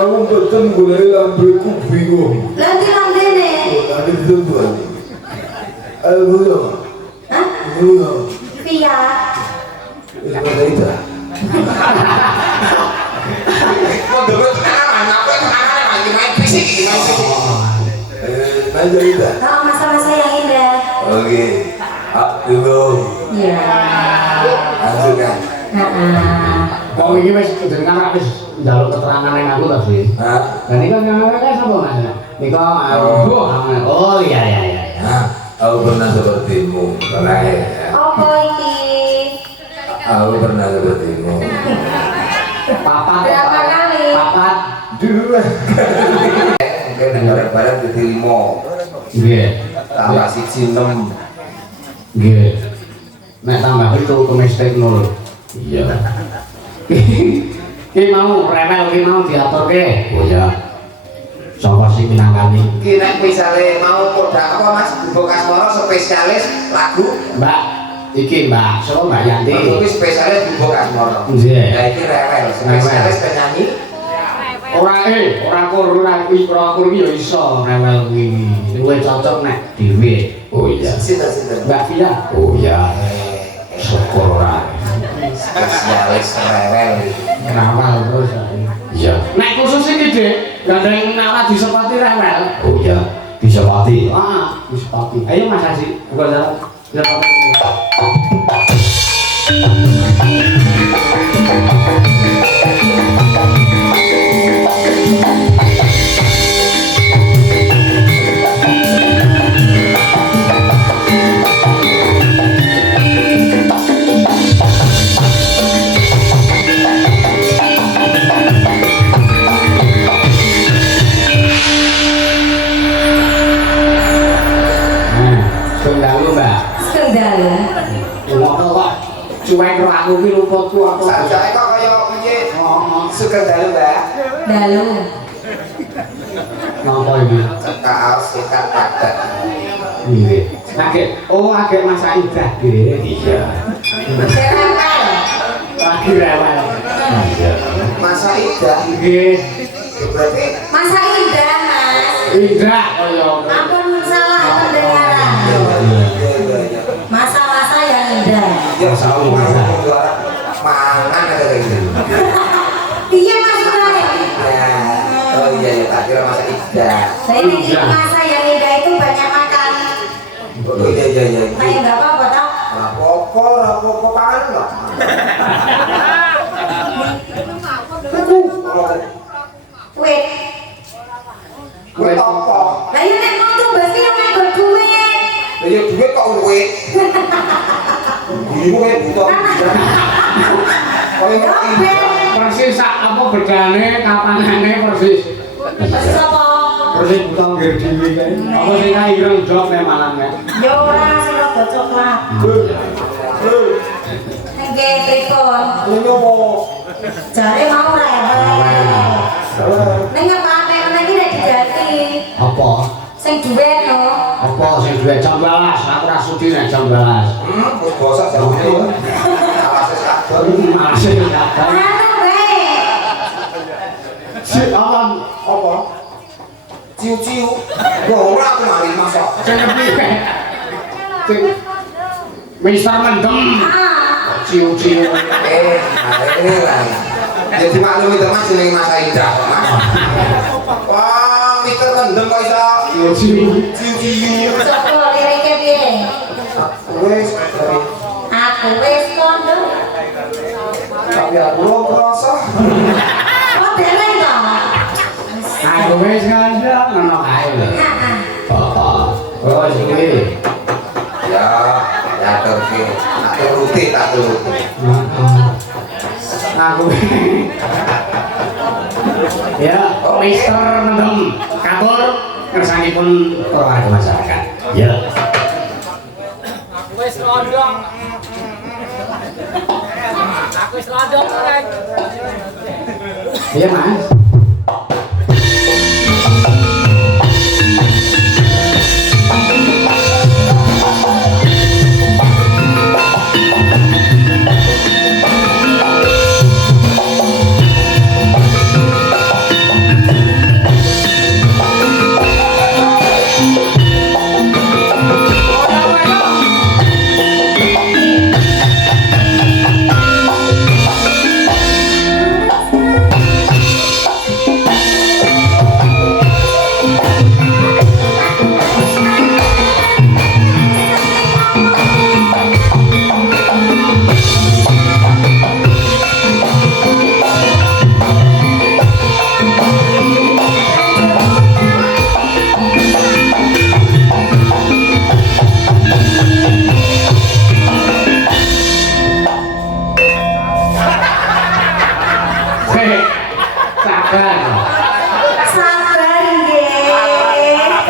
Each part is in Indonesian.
Aku betul mulai lambeku bingung. Nanti lambene. Nanti ditentuan. Ayo dulu. Hah? Dulu. Via. Mana itu? Mau dulu kenapa? Ngapain kenapa? Lagi main fisik, main fisik. Nanya itu. Oh, masa-masa yang indah. Oke. Dulu. Iya. Lanjutkan. Kok ini wis kedengaran wis njaluk keterangan yang aku tadi. Hah? Dan ini kan sapa Mas? Niko oh iya. Nah, aku pernah sepertimu. Terakhir. Apa iki? Aku pernah sepertimu. Papat. Berapa kali? Papat. Dua. Mungkin dengar barang di Tilmo. Nggih. Tambah siji 6. Nggih. Nek tambah itu kemis teknol. Iya. Ki mau rewel ki mau diaturke. Oh ya. Sapa sing minangkani? Ki nek misale mau produk apa Mas? Bekas Moro spesialis lagu. Mbak, iki Mbak, sapa Mbak Yanti? Iki spesialis Bekas Moro. Nggih. Lah iki rewel, spesialis penyanyi. Ora kur ya iso rewel kuwi. Luwih cocok nek dhewe. Oh iya. Sinten. Mbak Via. Oh iya. Syukur ora. Spesialis rewel. Rawal terus. Iya. Nek khusus iki, Dik, gandeng nawat disepati rewel. Oh iya, disepati. Disepati. Ayo Mas Haji, engko jalan. Cuek karo aku ki luputku apa. Sajake kok kaya piye? Sugeng dalu, Mbak. Dalu. Napa iki? Cekak sikat padat. Nggih. Agek masak idah nggih. Iya. Rewel. Lagi rewel. Iya. Masa Ida. Nggih. Berarti Masa indah, Mas. Idah kaya. Ampun salah pendengaran. Masa-masa yang indah. ya salah mangan ada kayak gitu. Iya Mas Rai. Oh iya ya, tak kira masa Ida. Saya ini masa yang indah itu banyak makan. Oh iya. Kayak nggak apa-apa tau. Rapopo pangan enggak? Wait. Kue apa? Lah ini nek mau tuh pasti yang nggo duit. Lah ya duit kok duit. Guyu kowe buta. Kowe ngerti. Persis sak apa bedane kapanane persis. Persis apa? Persis buta ngger dhewe kae. Apa sing ireng jog nek malam nek. Ya ora sing rada coklat. Nggih telepon. Nyowo. Jare mau rewel. Ning ngepake ngene iki nek diganti. Apa? Sing duwe no. Apa sing duwe jam 12? Aku ora sudi nek jam 12. Wis bosok jam itu. Alase sakdol. Masih kabeh. Anu bae. Si awan Apa? Ciu-ciu. Wah, ora aku mari masuk. sing piye? Sing Mister Mendem. Ciu-ciu. Nah ini lah. Jadi maklum itu mas jenenge Mas Aida, Mas. Wah, Mister Mendem kok iso Ciu-ciu. ciu-ciu. Coba lirike piye? Wes, Aku wis kondo. tapi aku belum kerasa. Oh, dereng to. Aku wis ngandang ngono kae lho. Oh, sing iki. Ya terke. Aku rutin, tak turuti. Aku ya, Mister Mendem kabur kersanipun keluarga masyarakat. Ya. Wis lodong. Aku wis lodong, Rek. Iya, Mas.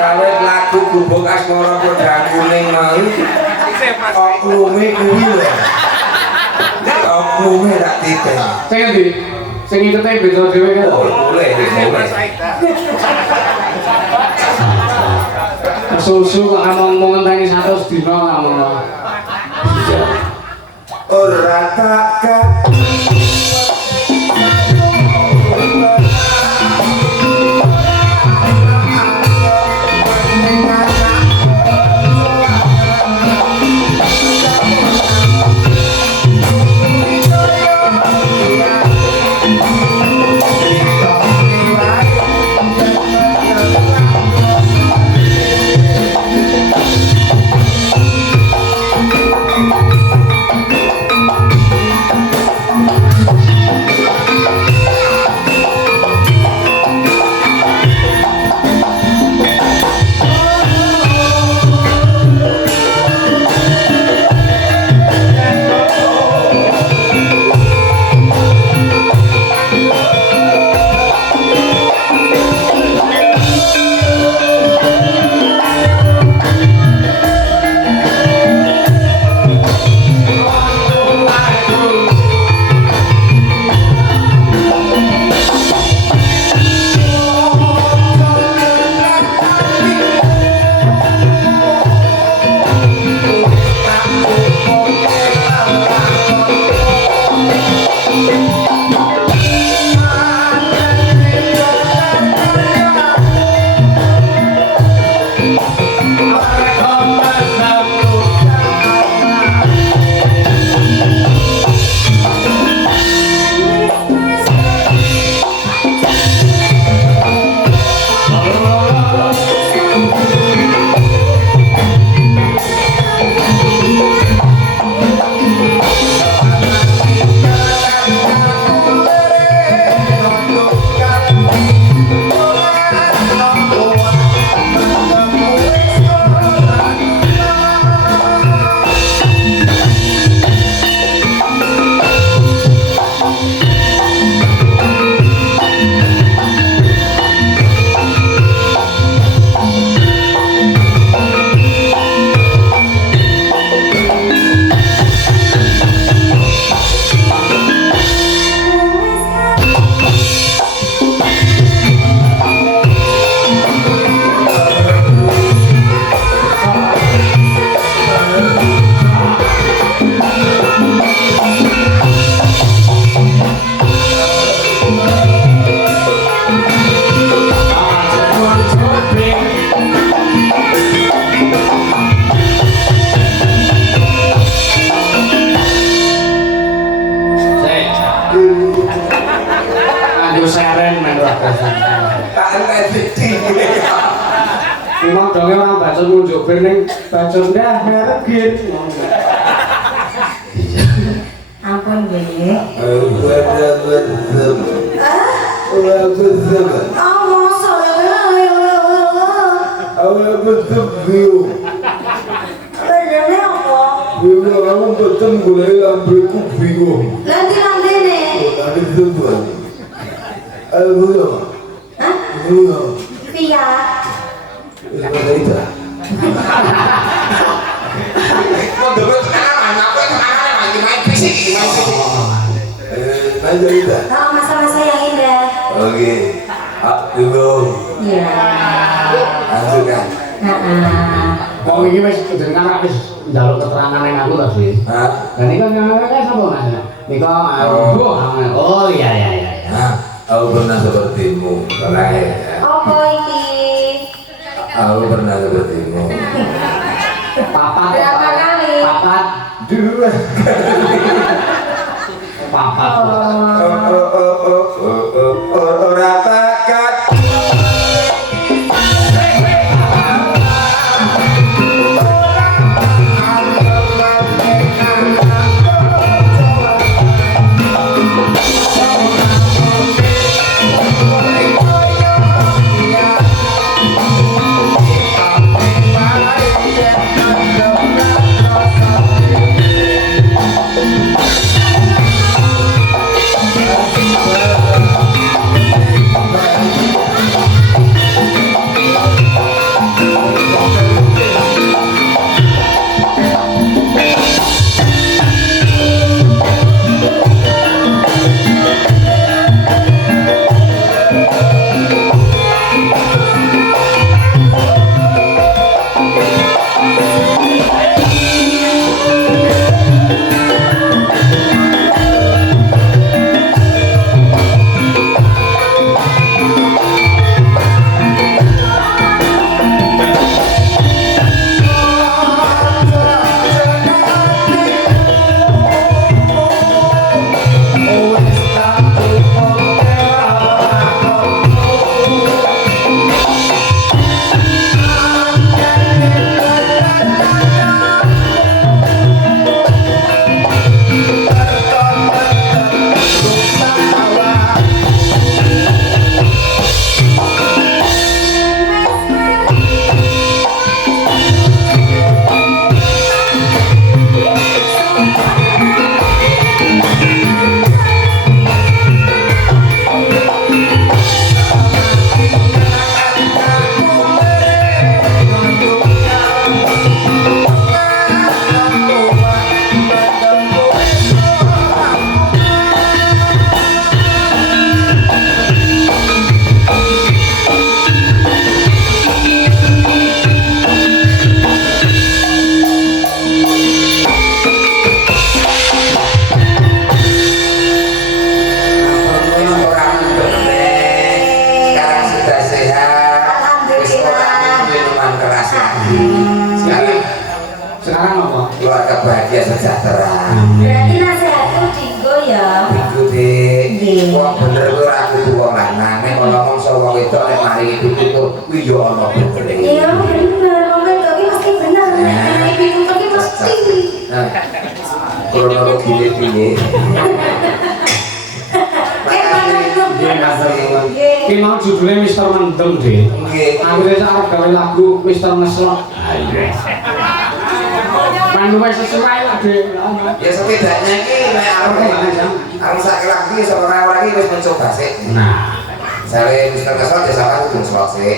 Kawet lagu gubuk asmara kodang kuning mau. Oklume kuwi lho. Oklume tak titik. Sing endi? Sing ikete beda dhewe kan. Oh, boleh. Susu kok ngomong ngenteni 100 dina ngomong. Ora kakak Memang dongeng orang baca nunjuk bening baca ndah merek gin. Ampun gini. Oh, masa Benernya apa? Nanti hah? Via. Masa-masa yang indah. Oke. Tunggu. Iya. Lanjutkan. Kok iki wis kedengar wis njaluk keterangan ning aku ta, Sih. Hah? Lah niku nyangka sapa Mas? Nika oh iya. Nah, aku pernah sepertimu, Rai. Apa iki? Aku pernah sepertimu. Papat. Berapa kali? Papat. Dua. Papat. ora bakat Sekarang apa? keluarga bahagia sejahtera. Berarti nasihatku Dinggo ya. Iku deh, wong bener kuwi ora kudu wong lanang. Nek ngomong sapa wedok nek mari ditutur kuwi yo ana bener. Iya bener, wong wedok iki mesti bener. Nek ditutur iki mesti. Nah, kronologi ini piye? Iya, ini mau judulnya Mister Mendem deh. Akhirnya saya gawe lagu Mister Ngeslok. Manu wis sesuai lah deh. Ya setidaknya iki nek arep sak lagi seorang lagi wis mencoba sih. Nah, Sare Mister Kesel desa kan kudu selok sih.